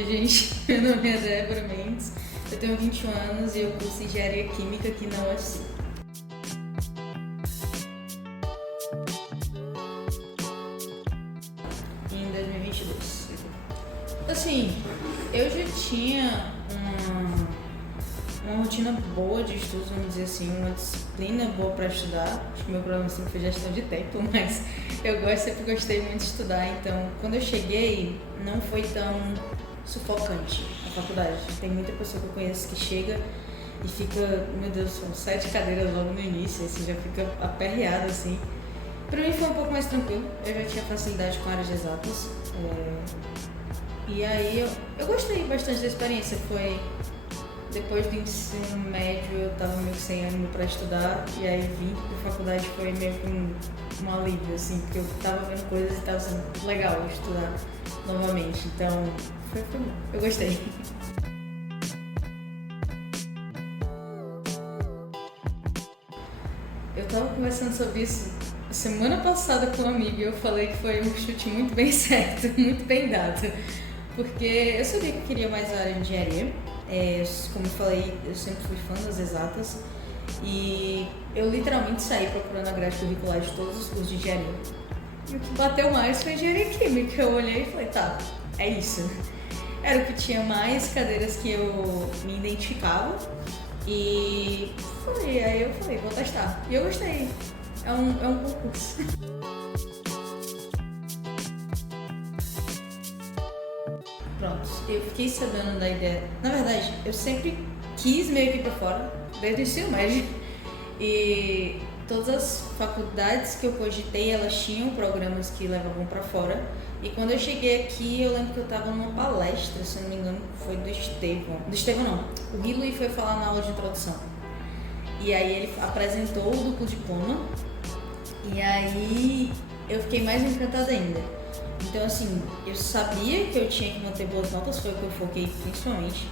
dia, gente. Meu nome é Débora Mendes, eu tenho 21 anos e eu curso Engenharia Química aqui na UFC. Em 2022. Assim, eu já tinha uma rotina boa de estudos, vamos dizer assim, uma disciplina boa para estudar. Acho que meu problema sempre foi gestão de tempo, mas sempre gostei muito de estudar. Então, quando eu cheguei, não foi tão sufocante a faculdade. Tem muita pessoa que eu conheço que chega e fica, meu Deus, são 7 cadeiras logo no início, assim, já fica aperreado, assim. Pra mim foi um pouco mais tranquilo, eu já tinha facilidade com áreas exatas. E aí eu gostei bastante da experiência. Foi depois do ensino médio, eu tava meio que sem ânimo pra estudar, e aí vim pra faculdade foi meio que um alívio, assim, porque eu tava vendo coisas e tava sendo legal estudar novamente. Então, foi bom. Eu gostei. Eu tava conversando sobre isso semana passada com um amigo e eu falei que foi um chute muito bem certo, muito bem dado. Porque eu sabia que eu queria mais a área de engenharia. Como eu falei, eu sempre fui fã das exatas e eu literalmente saí procurando a grade curricular de todos os cursos de engenharia. E o que bateu mais foi engenharia química. Eu olhei e falei, tá, é isso. Era o que tinha mais cadeiras que eu me identificava e aí eu falei, vou testar. E eu gostei. É um concurso. Pronto, eu fiquei sabendo da ideia. Na verdade, eu sempre quis meio que ir pra fora, desde o ensino médio. E todas as faculdades que eu cogitei, elas tinham programas que levavam pra fora. E quando eu cheguei aqui, eu lembro que eu tava numa palestra, se eu não me engano, foi do Estevão. Do Estevão não, o Hilo foi falar na aula de introdução. E aí ele apresentou o duplo diploma. E aí eu fiquei mais encantada ainda. Então, assim, eu sabia que eu tinha que manter boas notas, foi o que eu foquei principalmente.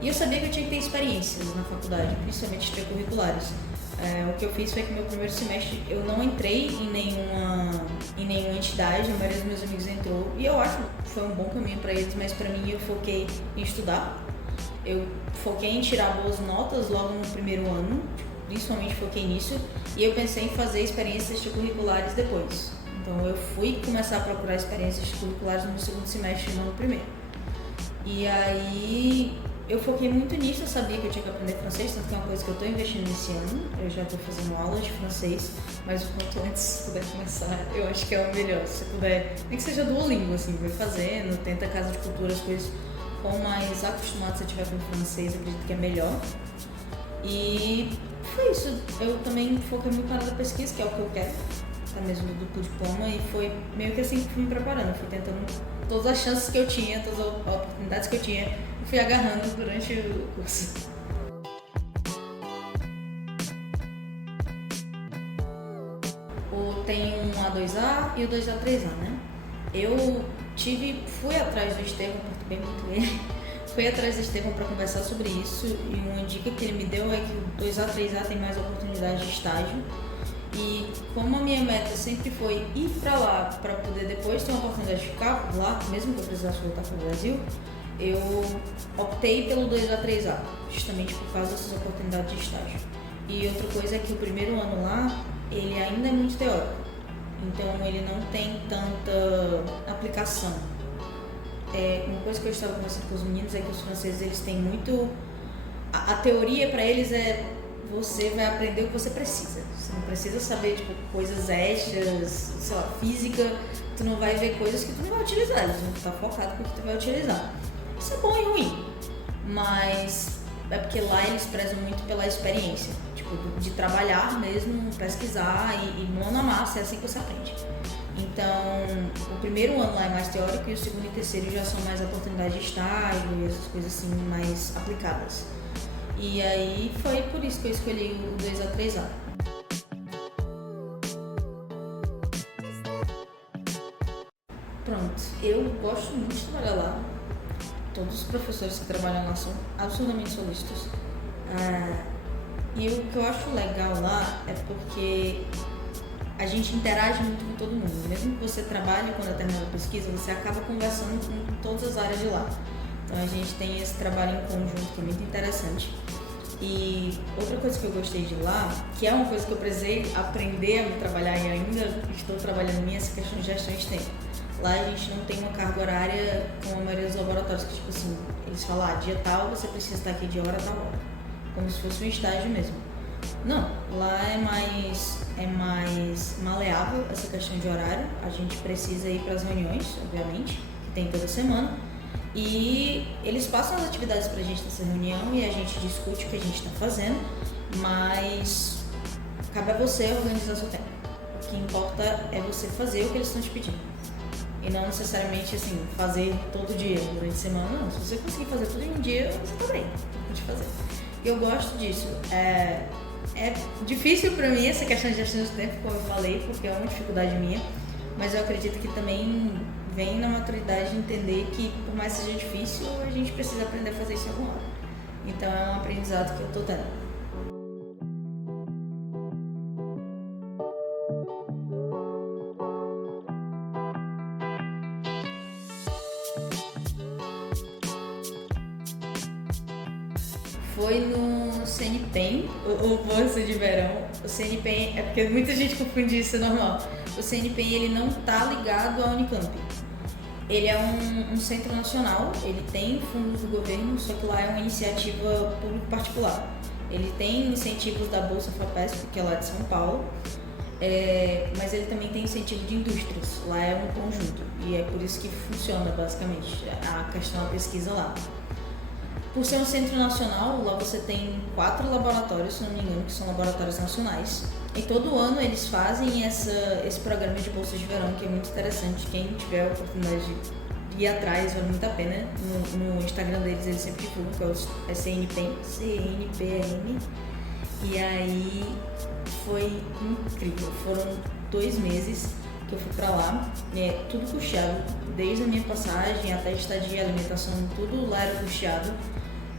E eu sabia que eu tinha que ter experiências na faculdade, principalmente extracurriculares. O que eu fiz foi que no meu primeiro semestre eu não entrei em nenhuma entidade, a maioria dos meus amigos entrou. E eu acho que foi um bom caminho para eles, mas para mim eu foquei em estudar. Eu foquei em tirar boas notas logo no primeiro ano, principalmente foquei nisso. E eu pensei em fazer experiências extracurriculares depois. Então eu fui começar a procurar experiências curriculares no segundo semestre, não no primeiro. E aí eu foquei muito nisso, eu sabia que eu tinha que aprender francês, tanto que é uma coisa que eu estou investindo nesse ano. Eu já estou fazendo aulas de francês, mas o quanto antes se puder começar, eu acho que é o melhor. Se puder, nem que seja Duolingo, assim, vai fazendo, tenta Casa de Cultura, as coisas quão mais acostumado você tiver com o francês, eu acredito que é melhor. E foi isso, eu também foquei muito na área da pesquisa, que é o que eu quero. Mesmo do duplo diploma, e foi meio que assim que fui me preparando, fui tentando todas as chances que eu tinha, todas as oportunidades que eu tinha, eu fui agarrando durante o curso. Tem um A2A e o 2A3A, né? Eu fui atrás do Estevão, perturbei muito ele, fui atrás do Estevão para conversar sobre isso, e uma dica que ele me deu é que o 2A3A tem mais oportunidades de estágio. E como a minha meta sempre foi ir pra lá para poder depois ter uma oportunidade de ficar lá, mesmo que eu precisasse voltar para o Brasil, eu optei pelo 2A3A, justamente por causa dessas oportunidades de estágio. E outra coisa é que o primeiro ano lá, ele ainda é muito teórico, então ele não tem tanta aplicação. Uma coisa que eu estava conversando com os meninos é que os franceses, eles têm muito... A teoria para eles é... Você vai aprender o que você precisa. Você não precisa saber, tipo, coisas extras, sei lá, física. Tu não vai ver coisas que tu não vai utilizar. Tu não tá focado no que tu vai utilizar. Isso é bom e ruim. Mas é porque lá eles prezam muito pela experiência. Tipo, de trabalhar mesmo, pesquisar e mão na massa. É assim que você aprende. Então, o primeiro ano lá é mais teórico e o segundo e terceiro já são mais oportunidades de estágio e essas coisas assim mais aplicadas. E aí foi por isso que eu escolhi o 2A3A. Pronto, eu gosto muito de trabalhar lá. Todos os professores que trabalham lá são absurdamente solícitos. E o que eu acho legal lá é porque a gente interage muito com todo mundo. Mesmo que você trabalhe quando termina a pesquisa, você acaba conversando com todas as áreas de lá. Então a gente tem esse trabalho em conjunto que é muito interessante. E outra coisa que eu gostei de lá, que é uma coisa que eu precisei aprender a trabalhar e ainda estou trabalhando em mim, essa questão de gestão de tempo. Lá a gente não tem uma carga horária como a maioria dos laboratórios, que tipo assim, eles falam, dia tal você precisa estar aqui de hora a tal hora, como se fosse um estágio mesmo. Não, lá é mais maleável essa questão de horário, a gente precisa ir para as reuniões, obviamente, que tem toda semana, e eles passam as atividades pra gente nessa reunião e a gente discute o que a gente está fazendo, mas cabe a você organizar seu tempo. O que importa é você fazer o que eles estão te pedindo. E não necessariamente assim, fazer todo dia, durante a semana, não. Se você conseguir fazer tudo em um dia, você tá bem, pode fazer. E eu gosto disso. É difícil pra mim essa questão de gestão de tempo, como eu falei, porque é uma dificuldade minha, mas eu acredito que também vem na maturidade de entender que, por mais que seja difícil, a gente precisa aprender a fazer isso em alguma hora. Então é um aprendizado que eu tô tendo. Foi no CNPEM, o bolsa de verão. O CNPEM, é porque muita gente confunde isso, é normal. O CNPEM, ele não tá ligado à Unicamp. Ele é um centro nacional, ele tem fundos do governo, só que lá é uma iniciativa público-particular. Ele tem incentivos da Bolsa FAPESP, que é lá de São Paulo, mas ele também tem incentivo de indústrias, lá é um conjunto, e é por isso que funciona basicamente a questão da pesquisa lá. Por ser um centro nacional, lá você tem 4 laboratórios, se não me engano, que são laboratórios nacionais. E todo ano eles fazem esse programa de bolsas de verão, que é muito interessante. Quem tiver a oportunidade de ir atrás, vale muito a pena. No Instagram deles, eles sempre divulgam, que é CNPM. E aí foi incrível. Foram 2 meses que eu fui pra lá, tudo custeado. Desde a minha passagem até estadia, alimentação, tudo lá era custeado.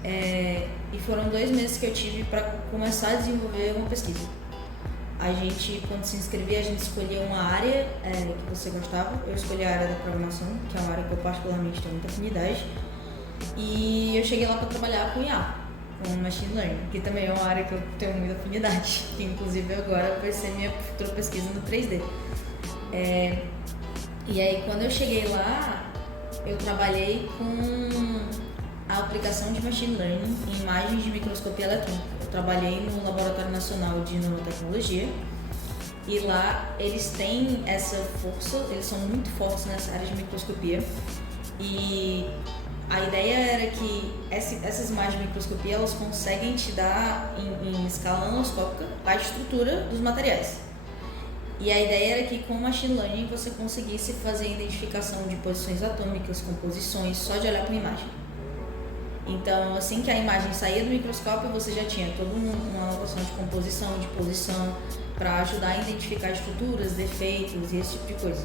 E foram 2 meses que eu tive para começar a desenvolver uma pesquisa. A gente, quando se inscrevia, a gente escolhia uma área que você gostava. Eu escolhi a área da programação, que é uma área que eu particularmente tenho muita afinidade. E eu cheguei lá para trabalhar com IA, com Machine Learning, que também é uma área que eu tenho muita afinidade, que inclusive agora vai ser minha futura pesquisa no 3D. E aí, quando eu cheguei lá, eu trabalhei com a aplicação de Machine Learning em imagens de microscopia eletrônica. Eu trabalhei no Laboratório Nacional de Nanotecnologia e lá eles têm essa força, eles são muito fortes nessa área de microscopia e a ideia era que essas imagens de microscopia elas conseguem te dar em escala nanoscópica a estrutura dos materiais. E a ideia era que com o Machine Learning você conseguisse fazer a identificação de posições atômicas, composições, só de olhar para a imagem. Então, assim que a imagem saía do microscópio, você já tinha toda uma notação de composição, de posição, para ajudar a identificar estruturas, defeitos e esse tipo de coisa.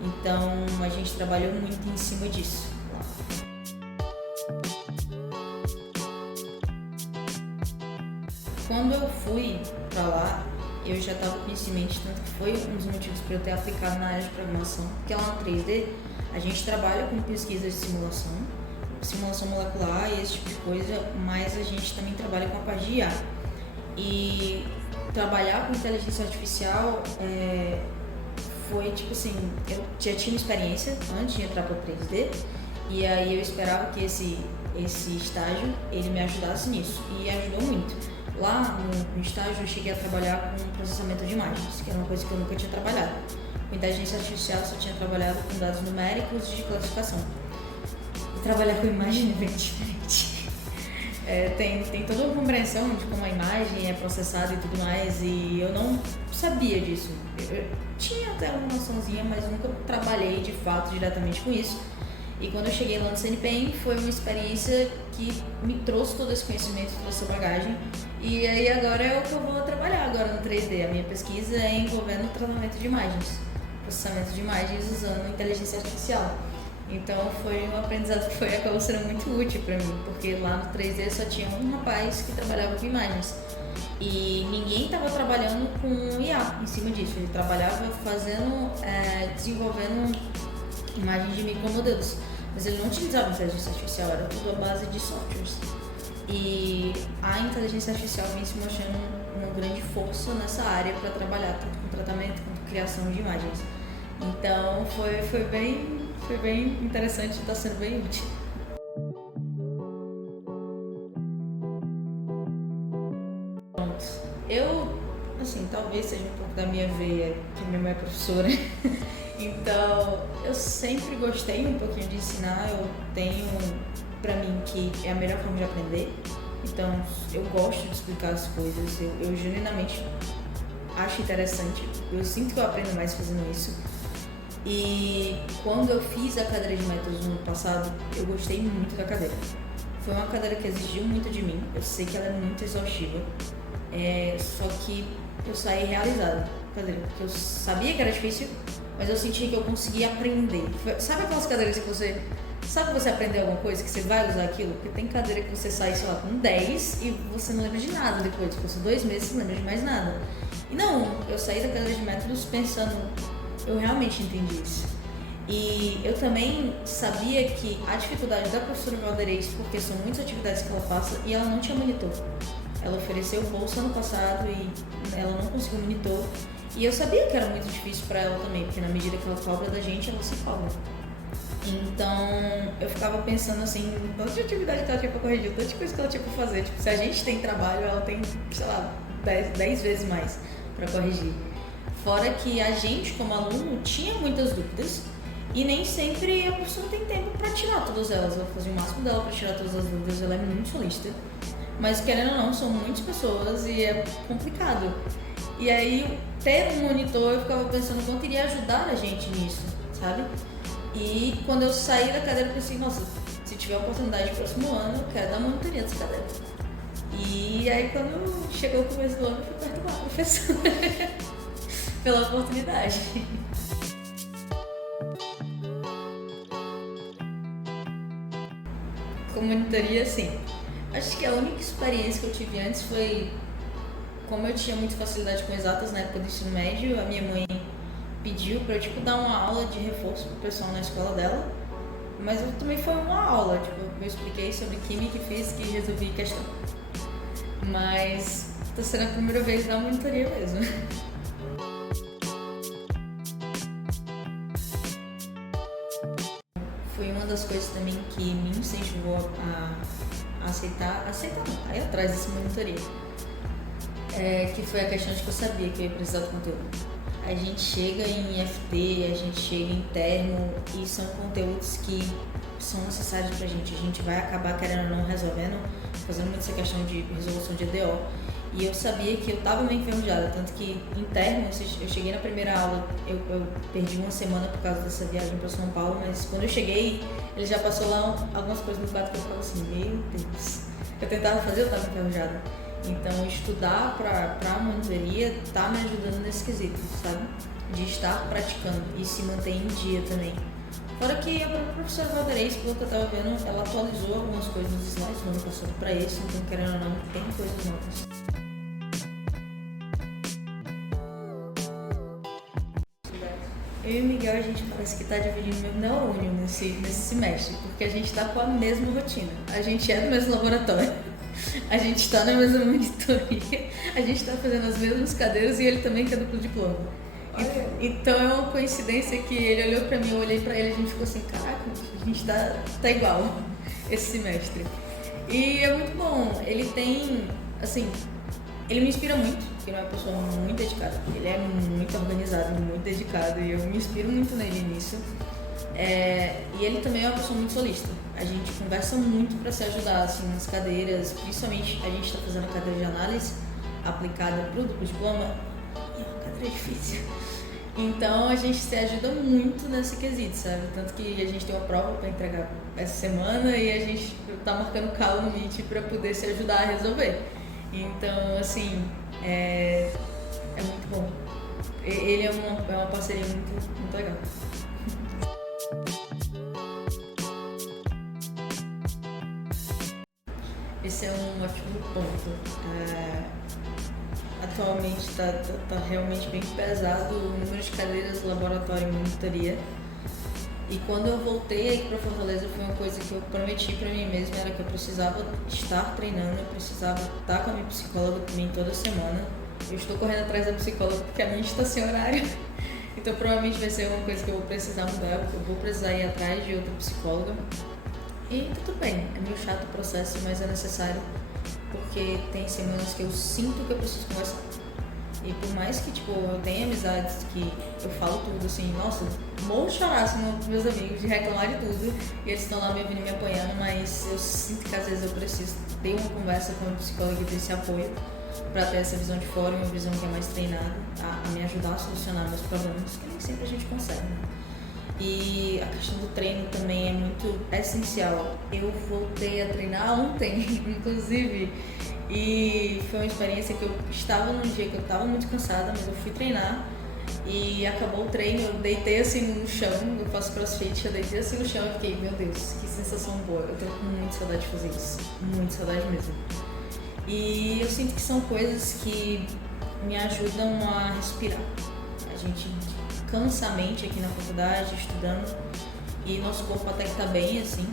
Então, a gente trabalhou muito em cima disso. Quando eu fui para lá, eu já estava com isso em mente, tanto que foi um dos motivos para eu ter aplicado na área de programação, porque lá no 3D a gente trabalha com pesquisa de simulação molecular e esse tipo de coisa, mas a gente também trabalha com a parte de IA. E trabalhar com inteligência artificial foi tipo assim, eu já tinha uma experiência antes de entrar para o 3D e aí eu esperava que esse estágio ele me ajudasse nisso e ajudou muito. Lá no estágio eu cheguei a trabalhar com processamento de imagens, que era uma coisa que eu nunca tinha trabalhado. Com inteligência artificial eu só tinha trabalhado com dados numéricos e de classificação. Trabalhar com imagem é bem diferente. Tem toda uma compreensão de como a imagem é processada e tudo mais, e eu não sabia disso. Eu tinha até uma noçãozinha, mas nunca trabalhei de fato diretamente com isso. E quando eu cheguei lá no CNPEM, foi uma experiência que me trouxe todo esse conhecimento, toda essa bagagem. E aí agora é o que eu vou trabalhar agora no 3D. A minha pesquisa é envolvendo o tratamento de imagens, processamento de imagens usando inteligência artificial. Então foi um aprendizado que acabou sendo muito útil para mim, porque lá no 3D só tinha um rapaz que trabalhava com imagens e ninguém estava trabalhando com IA em cima disso. Ele trabalhava desenvolvendo imagens de micromodelos, mas ele não utilizava inteligência artificial, era tudo à base de softwares. E a inteligência artificial vem se mostrando uma grande força nessa área para trabalhar, tanto com tratamento quanto criação de imagens. Então foi bem interessante, está sendo bem útil. Pronto. Eu, assim, talvez seja um pouco da minha veia, que minha mãe é professora. Então, eu sempre gostei um pouquinho de ensinar. Eu tenho pra mim que é a melhor forma de aprender. Então, eu gosto de explicar as coisas. Eu genuinamente acho interessante. Eu sinto que eu aprendo mais fazendo isso. E quando eu fiz a cadeira de métodos no ano passado, eu gostei muito da cadeira. Foi uma cadeira que exigiu muito de mim. Eu sei que ela é muito exaustiva. Só que eu saí realizada com a cadeira, porque eu sabia que era difícil, mas eu senti que eu conseguia aprender. Sabe aquelas cadeiras que você... Sabe que você aprendeu alguma coisa, que você vai usar aquilo? Porque tem cadeira que você sai, sei lá, com 10 e você não lembra de nada depois. Depois de 2 meses você não lembra de mais nada. E não, eu saí da cadeira de métodos pensando, eu realmente entendi isso. E eu também sabia que a dificuldade da professora Valderez, porque são muitas atividades que ela passa e ela não tinha monitor. Ela ofereceu bolsa ano passado e ela não conseguiu monitor. E eu sabia que era muito difícil para ela também, porque na medida que ela cobra da gente, ela se cobra. Então, eu ficava pensando assim, tanta atividade que ela tinha pra corrigir, tanta coisa que ela tinha pra fazer. Tipo, se a gente tem trabalho, ela tem, sei lá, 10 vezes mais pra corrigir. Fora que a gente, como aluno, tinha muitas dúvidas e nem sempre a professora tem tempo pra tirar todas elas. Ela fazia o máximo dela pra tirar todas as dúvidas, ela é muito solista. Mas, querendo ou não, são muitas pessoas e é complicado. E aí, ter um monitor, eu ficava pensando quanto iria ajudar a gente nisso, sabe? E quando eu saí da cadeira, eu pensei, nossa, se tiver oportunidade no próximo ano, eu quero dar monitoria dessa cadeira. E aí, quando chegou o começo do ano, eu fui perturbar a professora pela oportunidade. Com monitoria, sim. Acho que a única experiência que eu tive antes foi, como eu tinha muita facilidade com exatas na época do ensino médio, a minha mãe pediu pra eu, dar uma aula de reforço pro pessoal na escola dela, mas eu também foi uma aula, eu expliquei sobre química e física e resolvi questão. Mas tá sendo a primeira vez da monitoria mesmo. Foi uma das coisas também que me incentivou a aceitar não, aí atrás dessa monitoria. Que foi a questão de que eu sabia que eu ia precisar do conteúdo. A gente chega em FT, a gente chega em termo e são conteúdos que são necessários pra gente. A gente vai acabar, querendo ou não, resolvendo, fazendo muito essa questão de resolução de EDO. E eu sabia que eu tava meio enferrujada, tanto que em termo, eu cheguei na primeira aula, eu perdi uma semana por causa dessa viagem pra São Paulo, mas quando eu cheguei, ele já passou lá algumas coisas no quadro que eu ficava assim, meu Deus. Eu tentava fazer, eu tava enferrujada. Então, estudar para a monitoria tá me ajudando nesse quesito, sabe? De estar praticando e se manter em dia também. Fora que a própria professora Valderez, pelo que eu tava vendo, ela atualizou algumas coisas nos slides no ano passado para esse, então, querendo ou não, tem coisas novas. Eu e o Miguel, a gente parece que tá dividindo o mesmo neurônio nesse semestre, porque a gente tá com a mesma rotina. A gente é do mesmo laboratório. A gente está na mesma monitoria, a gente está fazendo as mesmas cadeiras e ele também quer duplo diploma. Então é uma coincidência que ele olhou pra mim, eu olhei pra ele e a gente ficou assim, caraca, a gente tá igual esse semestre. E é muito bom, ele tem, assim, ele me inspira muito, porque ele é uma pessoa muito dedicada, ele é muito organizado, muito dedicado e eu me inspiro muito nele nisso. E ele também é uma pessoa muito solista. A gente conversa muito para se ajudar assim, nas cadeiras, principalmente a gente está fazendo a cadeira de análise aplicada para o duplo diploma e é uma cadeira difícil. Então a gente se ajuda muito nesse quesito, sabe? Tanto que a gente tem uma prova para entregar essa semana e a gente tá marcando call no Meet para poder se ajudar a resolver. Então, assim, é muito bom. Ele é uma parceria muito legal. Esse é um ótimo ponto. Atualmente está realmente bem pesado o número de cadeiras, laboratório e monitoria. E quando eu voltei aí pra Fortaleza, foi uma coisa que eu prometi pra mim mesma, era que eu precisava estar treinando, eu precisava estar com a minha psicóloga também toda semana. Eu estou correndo atrás da psicóloga porque a minha está sem horário. Então provavelmente vai ser uma coisa que eu vou precisar mudar, porque eu vou precisar ir atrás de outra psicóloga. E tudo bem, é meio chato o processo, mas é necessário, porque tem semanas que eu sinto que eu preciso conversar. E por mais que, tipo, eu tenha amizades que eu falo tudo, assim, nossa, morro de chorar, assim, com meus amigos, de reclamar de tudo, e eles estão lá me ouvindo, me apoiando, mas eu sinto que às vezes eu preciso ter uma conversa com a psicóloga e ter esse apoio pra ter essa visão de fora, uma visão que é mais treinada, a me ajudar a solucionar meus problemas, que nem sempre a gente consegue, né? E a questão do treino também é muito essencial. Eu voltei a treinar ontem, inclusive, e foi uma experiência que eu estava num dia que eu estava muito cansada, mas eu fui treinar e acabou o treino, eu deitei assim no chão, eu faço crossfit, eu deitei assim no chão e fiquei, meu Deus, que sensação boa, eu tô com muita saudade de fazer isso, muita saudade mesmo. E eu sinto que são coisas que me ajudam a respirar. A gente cansa a mente aqui na faculdade, estudando, e nosso corpo até que tá bem, assim,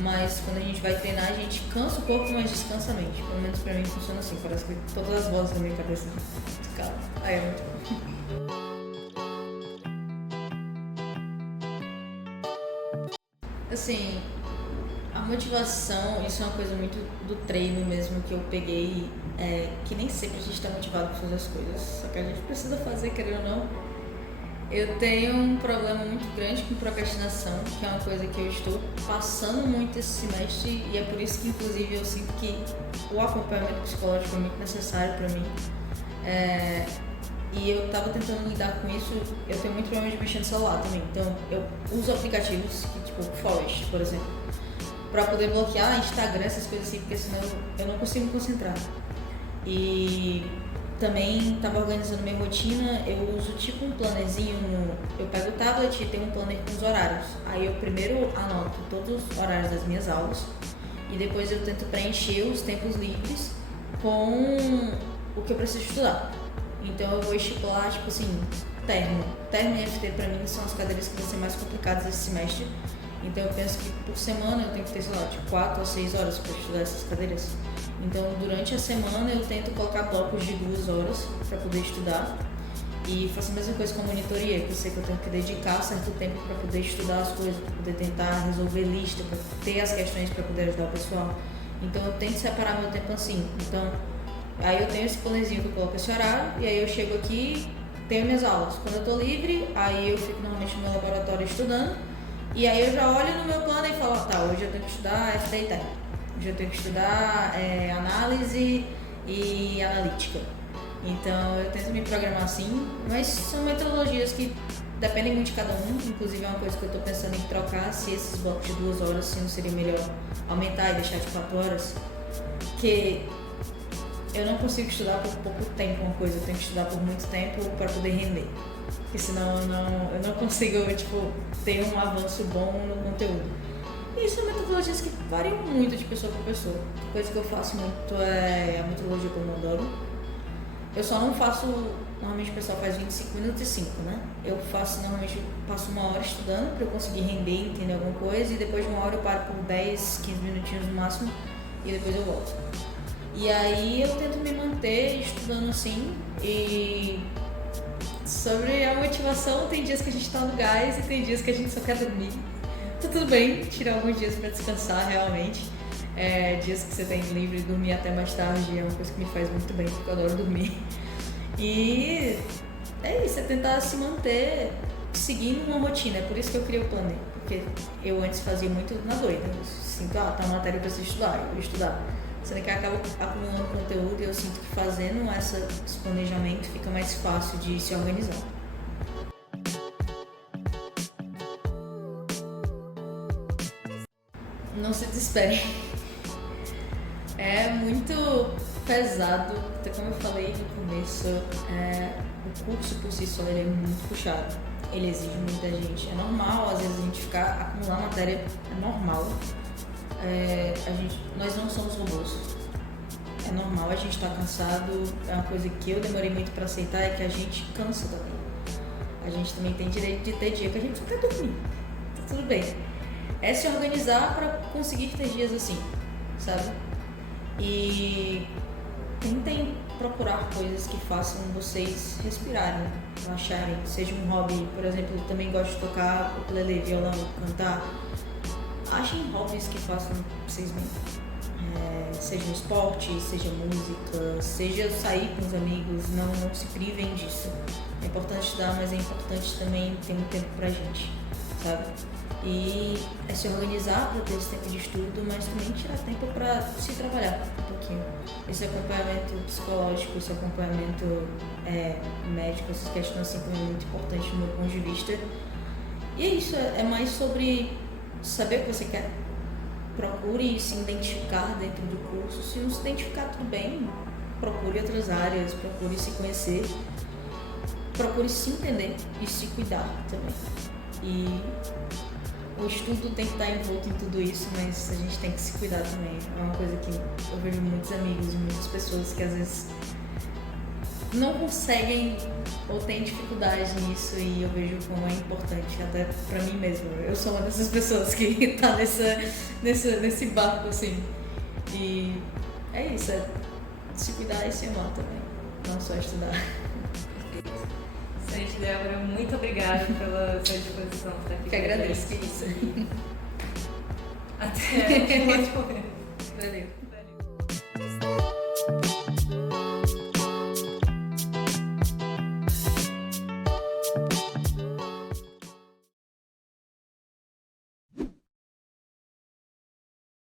mas quando a gente vai treinar, a gente cansa o corpo, mas descansa a mente. Pelo menos pra mim funciona assim, parece que todas as vozes da minha cabeça calam. Aí é muito bom. Assim, a motivação, isso é uma coisa muito do treino mesmo que eu peguei, que nem sempre a gente tá motivado pra fazer as coisas, só que a gente precisa fazer, querendo ou não. Eu tenho um problema muito grande com procrastinação, que é uma coisa que eu estou passando muito esse semestre, e é por isso que, inclusive, eu sinto que o acompanhamento psicológico é muito necessário para mim. E eu tava tentando lidar com isso, eu tenho muito problema de mexer no celular também, então eu uso aplicativos, tipo Forest, por exemplo, para poder bloquear Instagram, essas coisas assim, porque senão eu não consigo me concentrar. E também estava organizando minha rotina, eu uso tipo um plannerzinho, eu pego o tablet e tenho um planner com os horários. Aí eu primeiro anoto todos os horários das minhas aulas e depois eu tento preencher os tempos livres com o que eu preciso estudar. Então eu vou estipular, tipo assim, termo e FT pra mim são as cadeiras que vão ser mais complicadas esse semestre. Então eu penso que por semana eu tenho que ter, sei lá, de 4 a 6 horas para estudar essas cadeiras. Então durante a semana eu tento colocar blocos de 2 horas para poder estudar. E faço a mesma coisa com a monitoria, que eu sei que eu tenho que dedicar certo tempo para poder estudar as coisas, para poder tentar resolver lista, para ter as questões para poder ajudar o pessoal. Então eu tento separar meu tempo assim. Então aí eu tenho esse planejinho que eu coloco esse horário, e aí eu chego aqui, tenho minhas aulas. Quando eu tô livre, aí eu fico normalmente no meu laboratório estudando. E aí eu já olho no meu plano e falo, tá, hoje eu tenho que estudar FTIT, hoje eu tenho que estudar análise e analítica. Então eu tento me programar assim, mas são metodologias que dependem muito de cada um, inclusive é uma coisa que eu tô pensando em trocar, se esses blocos de 2 horas, se não seria melhor aumentar e deixar de 4 horas, porque eu não consigo estudar por pouco tempo uma coisa, eu tenho que estudar por muito tempo para poder render. Porque senão eu não consigo, tipo, ter um avanço bom no conteúdo. E são metodologias que variam muito de pessoa para pessoa. A coisa que eu faço muito é a metodologia Pomodoro. Eu só não faço, normalmente o pessoal faz 25 minutos e 5, né? Eu faço, normalmente, passo 1 hora estudando para eu conseguir render, entender alguma coisa, e depois de 1 hora eu paro por 10, 15 minutinhos no máximo, e depois eu volto. E aí eu tento me manter estudando assim, e sobre a motivação, tem dias que a gente tá no gás e tem dias que a gente só quer dormir. Tá tudo bem tirar alguns dias pra descansar realmente. Dias que você tem livre, dormir até mais tarde é uma coisa que me faz muito bem, porque eu adoro dormir. E é isso, é tentar se manter seguindo uma rotina. É por isso que eu criei o planner, porque eu antes fazia muito na doida. Eu sinto, tá uma matéria pra você estudar, eu vou estudar. Sendo que acaba acumulando conteúdo e eu sinto que fazendo esse planejamento fica mais fácil de se organizar. Não se desesperem. É muito pesado, até como eu falei no começo, o curso por si só ele é muito puxado. Ele exige muita gente. É normal, às vezes, a gente acumular matéria, é normal. Nós não somos robôs. É normal a gente estar cansado. É uma coisa que eu demorei muito para aceitar, é que a gente cansa também. A gente também tem direito de ter dia que a gente só quer dormir. Tá tudo bem. É se organizar para conseguir ter dias assim, sabe? E tentem procurar coisas que façam vocês respirarem, relaxarem. Seja um hobby, por exemplo, eu também gosto de tocar ukulele, violão, cantar. Achem hobbies que façam vocês bem. Seja um esporte, seja música, seja sair com os amigos, não se privem disso. É importante estudar, mas é importante também ter um tempo pra gente, sabe? E é se organizar para ter esse tempo de estudo, mas também tirar tempo para se trabalhar um pouquinho. Esse acompanhamento psicológico, esse acompanhamento médico, essas questões assim também é muito importante do meu ponto de vista. E é isso, é mais sobre saber o que você quer. Procure se identificar dentro do curso. Se não se identificar, tudo bem. Procure outras áreas, procure se conhecer, procure se entender e se cuidar também. E o estudo tem que estar envolto em tudo isso, mas a gente tem que se cuidar também. É uma coisa que eu vejo muitos amigos e muitas pessoas que às vezes não conseguem ou têm dificuldade nisso, e eu vejo como é importante, até pra mim mesma. Eu sou uma dessas pessoas que tá nesse barco, assim. E é isso, é se cuidar e se amar também, não só estudar. Gente, Débora, muito obrigada pela sua disposição por estar aqui. Que agradeço, que isso. Até o próximo. Valeu.